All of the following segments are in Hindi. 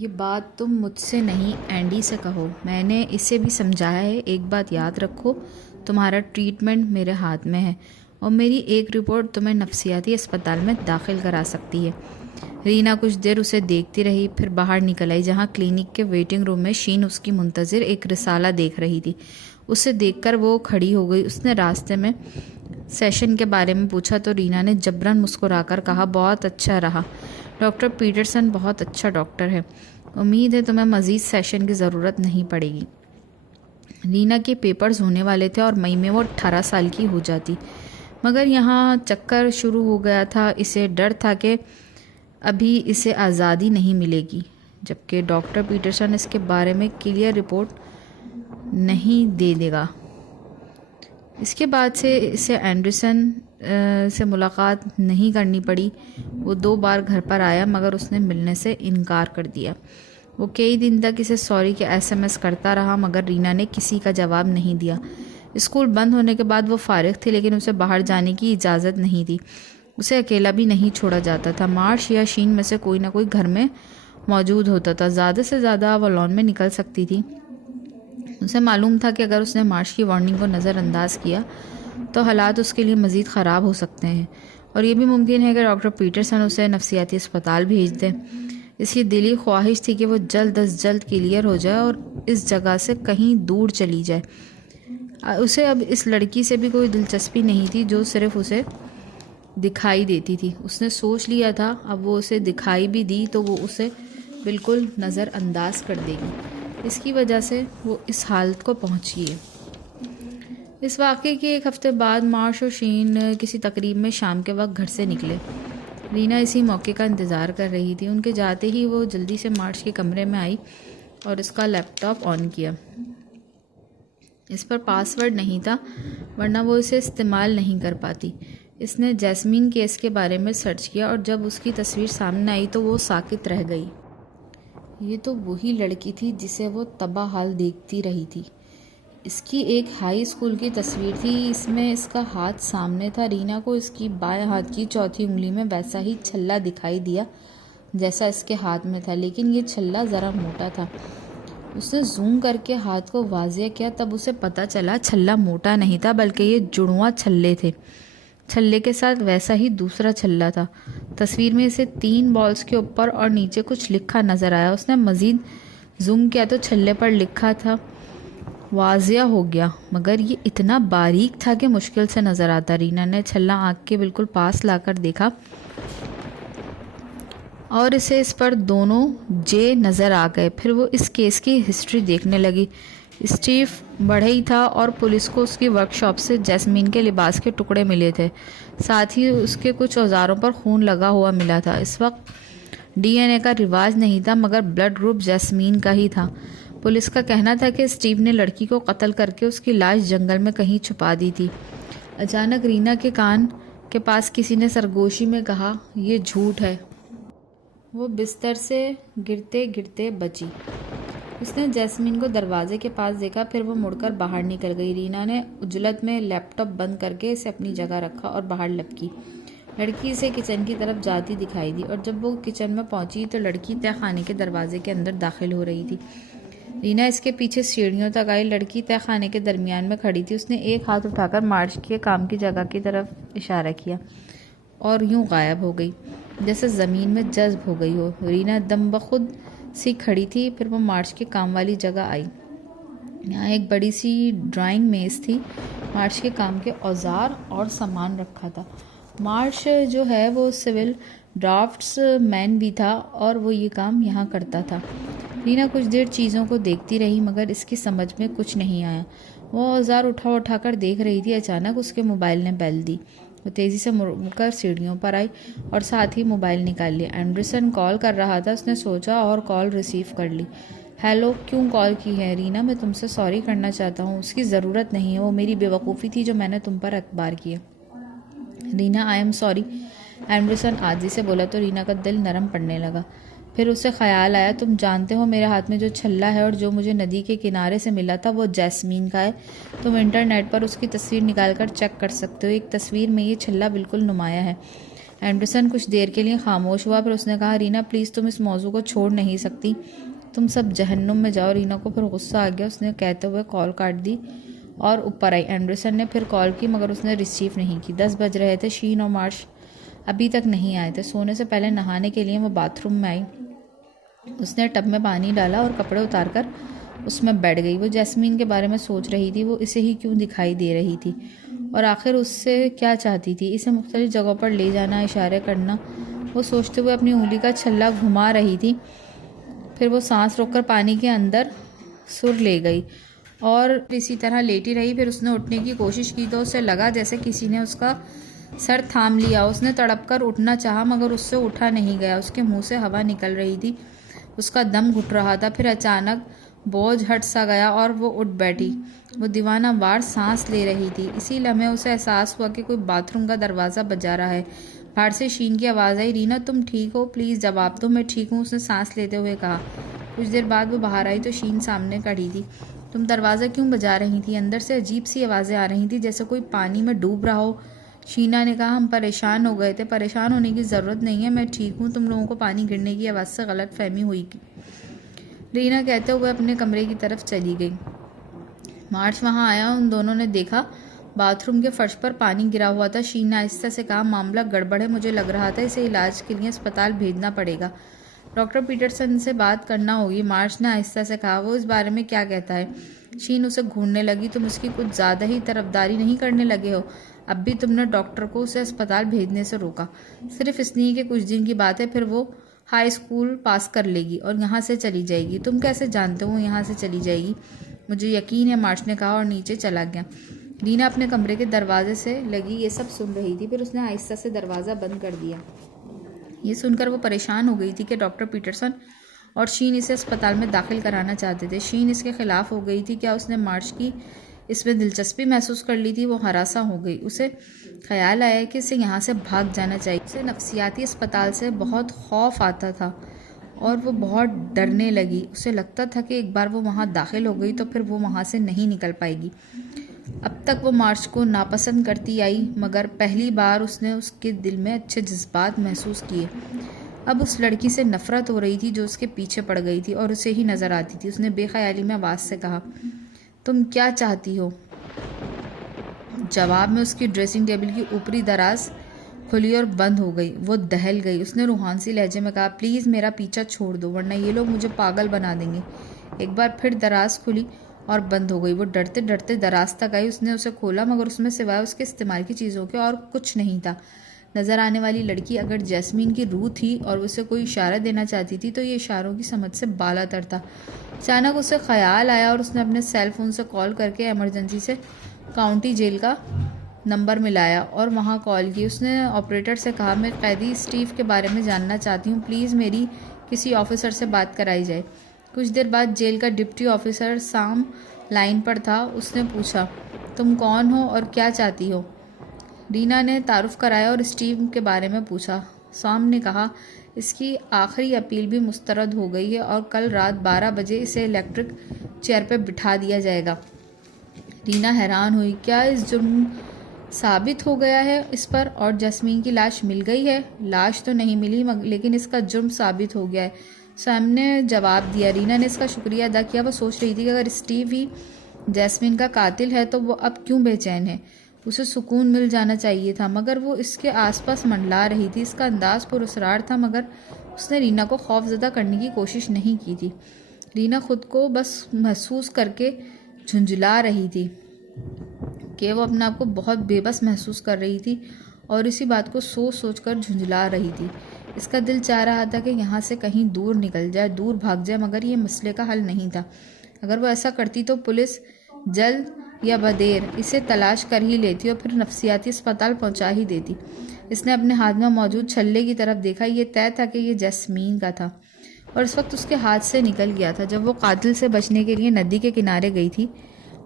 ये बात तुम मुझसे नहीं एंडी से कहो। मैंने इसे भी समझाया है। एक बात याद रखो, तुम्हारा ट्रीटमेंट मेरे हाथ में है और मेरी एक रिपोर्ट तुम्हें नफसियाती अस्पताल में दाखिल करा सकती है। रीना कुछ देर उसे देखती रही, फिर बाहर निकल आई जहाँ क्लिनिक के वेटिंग रूम में शीन उसकी मुंतजिर एक रिसाला देख रही थी। उसे देखकर वो खड़ी हो गई। उसने रास्ते में सेशन के बारे में पूछा तो रीना ने जबरन मुस्कुराकर कहा, बहुत अच्छा रहा। डॉक्टर पीटरसन बहुत अच्छा डॉक्टर है। उम्मीद है तुम्हें मज़ीद सेशन की ज़रूरत नहीं पड़ेगी। रीना के पेपर्स होने वाले थे और मई में वो 18 साल की हो जाती, मगर यहाँ चक्कर शुरू हो गया था। इसे डर था कि अभी इसे आज़ादी नहीं मिलेगी, जबकि डॉक्टर पीटरसन इसके बारे में क्लियर रिपोर्ट नहीं दे देगा। इसके बाद से इसे एंडरसन से मुलाकात नहीं करनी पड़ी। वो 2 बार घर पर आया, मगर उसने मिलने से इनकार कर दिया। वो कई दिन तक इसे सॉरी के एसएमएस करता रहा, मगर रीना ने किसी का जवाब नहीं दिया। स्कूल बंद होने के बाद वो फारिग थी, लेकिन उसे बाहर जाने की इजाज़त नहीं थी। उसे अकेला भी नहीं छोड़ा जाता था। मार्श या शीन में से कोई ना कोई घर में मौजूद होता था। ज़्यादा से ज़्यादा वो लॉन में निकल सकती थी। उसे मालूम था कि अगर उसने मार्श की वार्निंग को नज़रअंदाज किया तो हालात उसके लिए मज़ीद ख़राब हो सकते हैं, और ये भी मुमकिन है कि डॉक्टर पीटरसन उसे नफसियाती अस्पताल भेज दे। इसकी दिली ख्वाहिश थी कि वो जल्द अज जल्द क्लियर हो जाए और इस जगह से कहीं दूर चली जाए। उसे अब इस लड़की से भी कोई दिलचस्पी नहीं थी जो सिर्फ उसे दिखाई देती थी। उसने सोच लिया था अब वो उसे दिखाई भी दी तो वो उसे बिल्कुल नज़रअंदाज कर देगी। इसकी वजह से वो इस हालत को पहुंची है। इस वाक़े के 1 हफ्ते बाद मार्श और शीन किसी तकरीब में शाम के वक्त घर से निकले। रीना इसी मौके का इंतज़ार कर रही थी। उनके जाते ही वो जल्दी से मार्श के कमरे में आई और इसका लैपटॉप ऑन किया। इस पर पासवर्ड नहीं था, वरना वो इसे इस्तेमाल नहीं कर पाती। इसने जैस्मीन केस के बारे में सर्च किया और जब उसकी तस्वीर सामने आई तो वो साकित रह गई। ये तो वही लड़की थी जिसे वो तबाह हाल देखती रही थी। इसकी एक हाई स्कूल की तस्वीर थी। इसमें इसका हाथ सामने था। रीना को इसकी बाएं हाथ की चौथी उंगली में वैसा ही छल्ला दिखाई दिया जैसा इसके हाथ में था, लेकिन ये छल्ला ज़रा मोटा था। उसने जूम करके हाथ को वाज़िया किया, तब उसे पता चला छल्ला मोटा नहीं था बल्कि ये जुड़वा छल्ले थे। छल्ले के साथ वैसा ही दूसरा छल्ला था। तस्वीर में इसे 3 बॉल्स के ऊपर और नीचे कुछ लिखा नज़र आया। उसने मज़ीद जूम किया तो छल्ले पर लिखा था वाज़िया हो गया, मगर ये इतना बारीक था कि मुश्किल से नज़र आता। रीना ने छल्ला आँख के बिल्कुल पास लाकर देखा और इसे इस पर दोनों जे नज़र आ गए। फिर वो इस केस की हिस्ट्री देखने लगी। स्टीव बढ़ई था और पुलिस को उसकी वर्कशॉप से जैस्मीन के लिबास के टुकड़े मिले थे। साथ ही उसके कुछ औजारों पर खून लगा हुआ मिला था। इस वक्त डीएनए का रिवाज नहीं था, मगर ब्लड ग्रुप जैस्मीन का ही था। पुलिस का कहना था कि स्टीव ने लड़की को कत्ल करके उसकी लाश जंगल में कहीं छुपा दी थी। अचानक रीना के कान के पास किसी ने सरगोशी में कहा, "ये झूठ है।" वो बिस्तर से गिरते गिरते बची। उसने जैस्मीन को दरवाजे के पास देखा, फिर वो मुड़कर बाहर निकल गई। रीना ने उजलत में लैपटॉप बंद करके इसे अपनी जगह रखा और बाहर लपकी। लड़की इसे किचन की तरफ जाती दिखाई दी और जब वो किचन में पहुंची तो लड़की तहखाने के दरवाजे के अंदर दाखिल हो रही थी। रीना इसके पीछे सीढ़ियों तक आई। लड़की तहखाने के दरमियान में खड़ी थी। उसने एक हाथ उठाकर मार्च के काम की जगह की तरफ इशारा किया और यूं गायब हो गई जैसे ज़मीन में जज्ब हो गई हो। रीना दम बखुद सी खड़ी थी। फिर वो मार्च के काम वाली जगह आई। यहाँ एक बड़ी सी ड्राइंग मेज़ थी। मार्च के काम के औजार और सामान रखा था। मार्च जो है वो सिविल ड्राफ्ट्स मैन भी था और वो ये काम यहाँ करता था। रीना कुछ देर चीज़ों को देखती रही, मगर इसकी समझ में कुछ नहीं आया। वो औजार उठाकर देख रही थी। अचानक उसके मोबाइल ने बेल दी। वो तेज़ी से मुड़कर सीढ़ियों पर आई और साथ ही मोबाइल निकाल लिया। एंडरसन कॉल कर रहा था। उसने सोचा और कॉल रिसीव कर ली। हेलो, क्यों कॉल की है? रीना, मैं तुमसे सॉरी करना चाहता हूँ। उसकी ज़रूरत नहीं है, वो मेरी बेवकूफ़ी थी जो मैंने तुम पर एतबार किया। Reena, I am sorry, Anderson आजी से बोला तो रीना का दिल नरम पड़ने लगा। फिर उसे ख्याल आया, तुम जानते हो मेरे हाथ में जो छल्ला है और जो मुझे नदी के किनारे से मिला था वो जैस्मीन का है। तुम इंटरनेट पर उसकी तस्वीर निकाल कर चेक कर सकते हो। एक तस्वीर में ये छल्ला बिल्कुल नुमाया है। एंडरसन कुछ देर के लिए खामोश हुआ, फिर उसने कहा, रीना प्लीज़ तुम इस मौजू को छोड़ नहीं सकती, तुम सब जहन्नुम में जाओ। रीना को फिर गुस्सा आ गया, उसने कहते हुए कॉल काट दी और ऊपर आई। एंडरसन ने फिर कॉल की मगर उसने रिसीव नहीं की। 10 बज रहे थे। शीन और मार्श अभी तक नहीं आए थे। सोने से पहले नहाने के लिए वो बाथरूम में आई। उसने टब में पानी डाला और कपड़े उतारकर उसमें बैठ गई। वो जैस्मीन के बारे में सोच रही थी, वो इसे ही क्यों दिखाई दे रही थी और आखिर उससे क्या चाहती थी। इसे मुख्तलिफ जगहों पर ले जाना, इशारे करना, वो सोचते हुए अपनी उंगली का छल्ला घुमा रही थी। फिर वो सांस रोककर पानी के अंदर सुर ले गई और इसी तरह लेटी रही। फिर उसने उठने की कोशिश की तो उसे लगा जैसे किसी ने उसका सर थाम लिया। उसने तड़पकर उठना चाहा मगर उससे उठा नहीं गया। उसके मुंह से हवा निकल रही थी, उसका दम घुट रहा था। फिर अचानक बोझ हट सा गया और वो उठ बैठी। वो दीवाना वार सांस ले रही थी। इसी लम्हे उसे एहसास हुआ कि कोई बाथरूम का दरवाज़ा बजा रहा है। बाहर से शीन की आवाज़ आई, रीना तुम ठीक हो? प्लीज़ जवाब दो। मैं ठीक हूँ, उसने सांस लेते हुए कहा। कुछ देर बाद वो बाहर आई तो शीन सामने खड़ी थी। तुम दरवाज़ा क्यों बजा रही थी? अंदर से अजीब सी आवाज़ें आ रही थी जैसे कोई पानी में डूब रहा हो। शीना ने कहा, हम परेशान हो गए थे। परेशान होने की ज़रूरत नहीं है, मैं ठीक हूँ। तुम लोगों को पानी गिरने की आवाज़ से गलत फहमी हुई। रीना कहते हुए अपने कमरे की तरफ चली गई। मार्च वहाँ आया। उन दोनों ने देखा बाथरूम के फर्श पर पानी गिरा हुआ था। शीन ने आहिस्ता से कहा, मामला गड़बड़ है, मुझे लग रहा था इसे इलाज के लिए अस्पताल भेजना पड़ेगा। डॉक्टर पीटरसन से बात करना होगी, मार्च ने आहिस्ता से कहा। वो इस बारे में क्या कहता है? शीन उसे घूरने लगी। तुम उसकी कुछ ज़्यादा ही तरफदारी नहीं करने लगे हो? अब भी तुमने डॉक्टर को उसे अस्पताल भेजने से रोका, सिर्फ इसलिए कि कुछ दिन की बात है, फिर वो हाई स्कूल पास कर लेगी और यहाँ से चली जाएगी। तुम कैसे जानते हो यहाँ से चली जाएगी? मुझे यकीन है, मार्च ने कहा और नीचे चला गया। रीना अपने कमरे के दरवाजे से लगी ये सब सुन रही थी। फिर उसने आहिस्ता से दरवाज़ा बंद कर दिया। ये सुनकर वो परेशान हो गई थी कि डॉक्टर पीटरसन और शीन इसे अस्पताल में दाखिल कराना चाहते थे। शीन इसके खिलाफ हो गई थी। क्या उसने मार्च की इसमें दिलचस्पी महसूस कर ली थी? वो हरासा हो गई। उसे ख्याल आया कि इसे यहाँ से भाग जाना चाहिए। उसे नफ्सियाती अस्पताल से बहुत खौफ आता था और वो बहुत डरने लगी। उसे लगता था कि एक बार वो वहाँ दाखिल हो गई तो फिर वो वहाँ से नहीं निकल पाएगी। अब तक वो मार्च को नापसंद करती आई मगर पहली बार उसने उसके दिल में अच्छे जज्बात महसूस किए। अब उस लड़की से नफरत हो रही थी जो उसके पीछे पड़ गई थी और उसे ही नज़र आती थी। उसने बेख्याली में आवाज़ से कहा, तुम क्या चाहती हो? जवाब में उसकी ड्रेसिंग टेबल की ऊपरी दराज खुली और बंद हो गई। वो दहल गई। उसने रूहानी लहजे में कहा, प्लीज़ मेरा पीछा छोड़ दो वरना ये लोग मुझे पागल बना देंगे। एक बार फिर दराज खुली और बंद हो गई। वो डरते डरते दराज तक आई। उसने उसे खोला मगर उसमें सिवाय उसके इस्तेमाल की चीज़ों के और कुछ नहीं था। नज़र आने वाली लड़की अगर जैस्मीन की रूह थी और उसे कोई इशारा देना चाहती थी तो ये इशारों की समझ से बालातर था। अचानक उसे ख्याल आया और उसने अपने सेल फ़ोन से कॉल करके इमरजेंसी से काउंटी जेल का नंबर मिलाया और वहाँ कॉल की। उसने ऑपरेटर से कहा, मैं कैदी स्टीव के बारे में जानना चाहती हूँ, प्लीज़ मेरी किसी ऑफिसर से बात कराई जाए। कुछ देर बाद जेल का डिप्टी ऑफिसर साम लाइन पर था। उसने पूछा, तुम कौन हो और क्या चाहती हो? रीना ने तारुफ कराया और स्टीव के बारे में पूछा। साम ने कहा, इसकी आखिरी अपील भी मुस्तरद हो गई है और कल रात 12 बजे इसे इलेक्ट्रिक चेयर पर बिठा दिया जाएगा। रीना हैरान हुई, क्या इस जुर्म साबित हो गया है इस पर? और जैस्मीन की लाश मिल गई है? लाश तो नहीं मिली लेकिन इसका जुर्म साबित हो गया है, सैम ने जवाब दिया। रीना ने इसका शुक्रिया अदा किया। वो सोच रही थी कि अगर स्टीव ही जैस्मीन का कातिल है तो वो अब क्यों बेचैन है। उसे सुकून मिल जाना चाहिए था मगर वो इसके आसपास मंडला रही थी। इसका अंदाज पुरअसरार था मगर उसने रीना को खौफजदा करने की कोशिश नहीं की थी। रीना खुद को बस महसूस करके झुंझला रही थी कि वो अपने आप को बहुत बेबस महसूस कर रही थी और इसी बात को सोच सोच कर झुंझला रही थी। इसका दिल चाह रहा था कि यहाँ से कहीं दूर निकल जाए, दूर भाग जाए, मगर ये मसले का हल नहीं था। अगर वो ऐसा करती तो पुलिस जल्द या बदेर इसे तलाश कर ही लेती और फिर नफ्सियाती अस्पताल पहुँचा ही देती। इसने अपने हाथ में मौजूद छल्ले की तरफ देखा। ये तय था कि ये जैस्मीन का था और इस वक्त उसके हाथ से निकल गया था। जब वो कातिल से बचने के लिए नदी के किनारे गई थी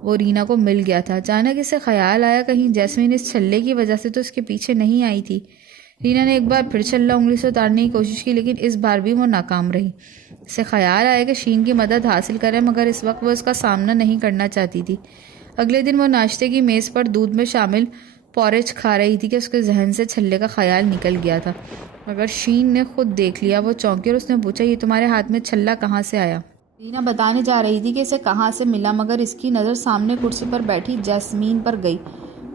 वो रीना को मिल गया था। अचानक इसे ख्याल आया, कहीं जैस्मीन इस छल्ले की वजह से तो इसके पीछे नहीं आई थी। रीना ने एक बार फिर छल्ला उंगली से उतारने की कोशिश की लेकिन इस बार भी वो नाकाम रही। इसे ख्याल आया कि शीन की मदद हासिल करे मगर इस वक्त वो इसका सामना नहीं करना चाहती थी। अगले दिन वो नाश्ते की मेज़ पर दूध में शामिल पॉरेज खा रही थी कि उसके जहन से छल्ले का ख्याल निकल गया था। मगर शीन ने खुद देख लिया। वो चौंकी और उसने पूछा, ये तुम्हारे हाथ में छल्ला कहाँ से आया? रीना बताने जा रही थी कि इसे कहाँ से मिला, मगर इसकी नज़र सामने कुर्सी पर बैठी जैस्मीन पर गई।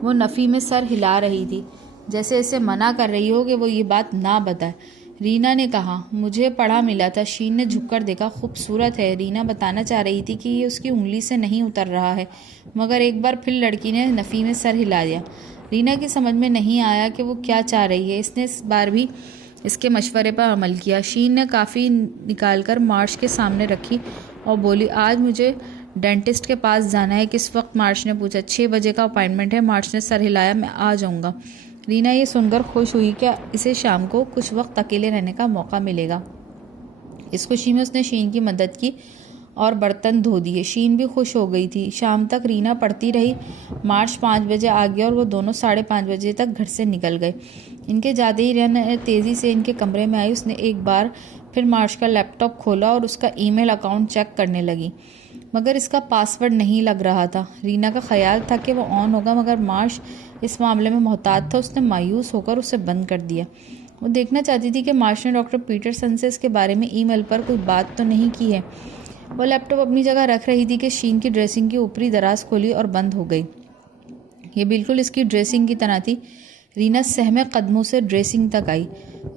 वो नफ़ी में सर हिला रही थी, जैसे इसे मना कर रही हो कि वो ये बात ना बताए। रीना ने कहा, मुझे पढ़ा मिला था। शीन ने झुककर देखा, खूबसूरत है। रीना बताना चाह रही थी कि ये उसकी उंगली से नहीं उतर रहा है, मगर एक बार फिर लड़की ने नफ़ी में सर हिला दिया। रीना की समझ में नहीं आया कि वो क्या चाह रही है। इसने इस बार भी इसके मशवरे पर अमल किया। शीन ने काफ़ी निकालकर मार्श के सामने रखी और बोली, आज मुझे डेंटिस्ट के पास जाना है। किस वक्त? मार्श ने पूछा। 6 बजे का अपॉइंटमेंट है। मार्श ने सर हिलाया। मैं आ जाऊँगा। रीना ये सुनकर खुश हुई कि इसे शाम को कुछ वक्त अकेले रहने का मौका मिलेगा। इस खुशी में उसने शीन की मदद की और बर्तन धो दिए। शीन भी खुश हो गई थी। शाम तक रीना पढ़ती रही। मार्च 5 बजे आ गया और वो दोनों 5:30 बजे तक घर से निकल गए। इनके जाते ही रीना तेज़ी से इनके कमरे में आई। उसने एक बार फिर मार्च का लैपटॉप खोला और उसका ईमेल अकाउंट चेक करने लगी, मगर इसका पासवर्ड नहीं लग रहा था। रीना का ख्याल था कि वो ऑन होगा, मगर मार्च इस मामले में मोहतात था। उसने मायूस होकर उसे बंद कर दिया। वो देखना चाहती थी कि मार्च ने डॉक्टर पीटरसन से इसके बारे में ईमेल पर कोई बात तो नहीं की है। वो लैपटॉप अपनी जगह रख रही थी कि शीन की ड्रेसिंग की ऊपरी दराज खोली और बंद हो गई। ये बिल्कुल इसकी ड्रेसिंग की तरह थी। रीना सहमे कदमों से ड्रेसिंग तक आई।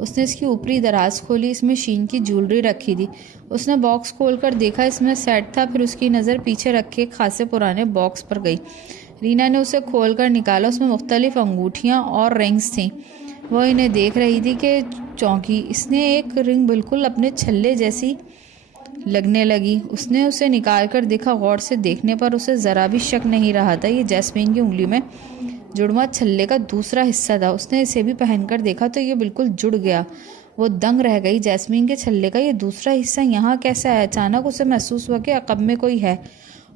उसने इसकी ऊपरी दराज खोली। इसमें शीन की ज्वेलरी रखी थी। उसने बॉक्स खोलकर देखा, इसमें सेट था। फिर उसकी नज़र पीछे रखे खासे पुराने बॉक्स पर गई। रीना ने उसे खोलकर निकाला। उसमें मुख्तलिफ अंगूठियाँ और रिंग्स थीं। वह इन्हें देख रही थी कि चौंकी। इसने एक रिंग बिल्कुल अपने छल्ले जैसी लगने लगी। उसने उसे निकाल कर देखा। गौर से देखने पर उसे ज़रा भी शक नहीं रहा था, ये जैस्मीन की उंगली में जुड़वा छल्ले का दूसरा हिस्सा था। उसने इसे भी पहनकर देखा तो ये बिल्कुल जुड़ गया। वो दंग रह गई। जैस्मीन के छल्ले का ये दूसरा हिस्सा यहाँ कैसे आया? अचानक उसे महसूस हुआ कि अकब में कोई है।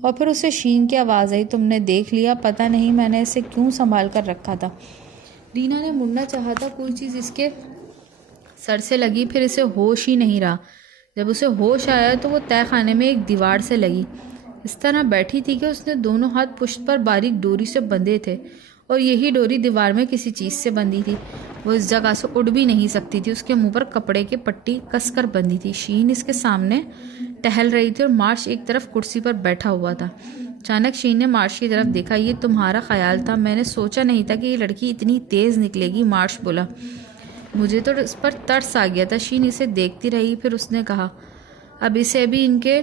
और फिर उसे शीन की आवाज़ आई, तुमने देख लिया? पता नहीं मैंने इसे क्यों संभाल कर रखा था। रीना ने मुड़ना चाहा था, कोई चीज़ इसके सर से लगी, फिर इसे होश ही नहीं रहा। जब उसे होश आया तो वो तय खाने में एक दीवार से लगी। इस तरह बैठी थी कि उसने दोनों हाथ पुश्त पर बारीक डोरी से बंधे थे और यही डोरी दीवार में किसी चीज़ से बंधी थी। वो इस जगह से उड़ भी नहीं सकती थी। उसके मुंह पर कपड़े की पट्टी कसकर बंधी थी। शीन इसके सामने टहल रही थी और मार्श एक तरफ कुर्सी पर बैठा हुआ था। अचानक शीन ने मार्श की तरफ देखा। ये तुम्हारा ख्याल था? मैंने सोचा नहीं था कि ये लड़की इतनी तेज़ निकलेगी। मार्श बोला। मुझे तो इस पर तरस आ गया था। शीन इसे देखती रही। फिर उसने कहा, अब इसे भी इनके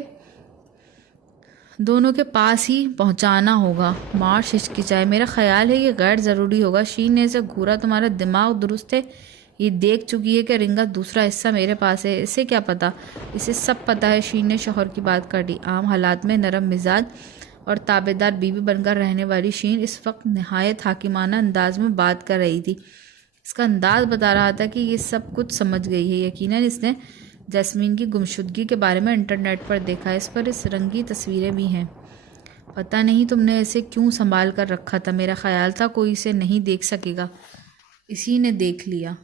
दोनों के पास ही पहुंचाना होगा। मार्श हिचकिचाए। मेरा ख्याल है ये गैर ज़रूरी होगा। शीन ने इसे घूरा। तुम्हारा दिमाग दुरुस्त है। ये देख चुकी है कि रिंग का दूसरा हिस्सा मेरे पास है। इसे क्या पता? इसे सब पता है। शीन ने शौहर की बात काटी। आम हालात में नरम मिजाज और ताबेदार बीवी बनकर रहने वाली शीन इस वक्त नहायत हाकिमाना अंदाज में बात कर रही थी। इसका अंदाज बता रहा था कि ये सब कुछ समझ गई है। यकीनन इसने जैस्मीन की गुमशुदगी के बारे में इंटरनेट पर देखा। इस पर इस रंग की तस्वीरें भी हैं। पता नहीं तुमने इसे क्यों संभाल कर रखा था। मेरा ख्याल था कोई इसे नहीं देख सकेगा। इसी ने देख लिया।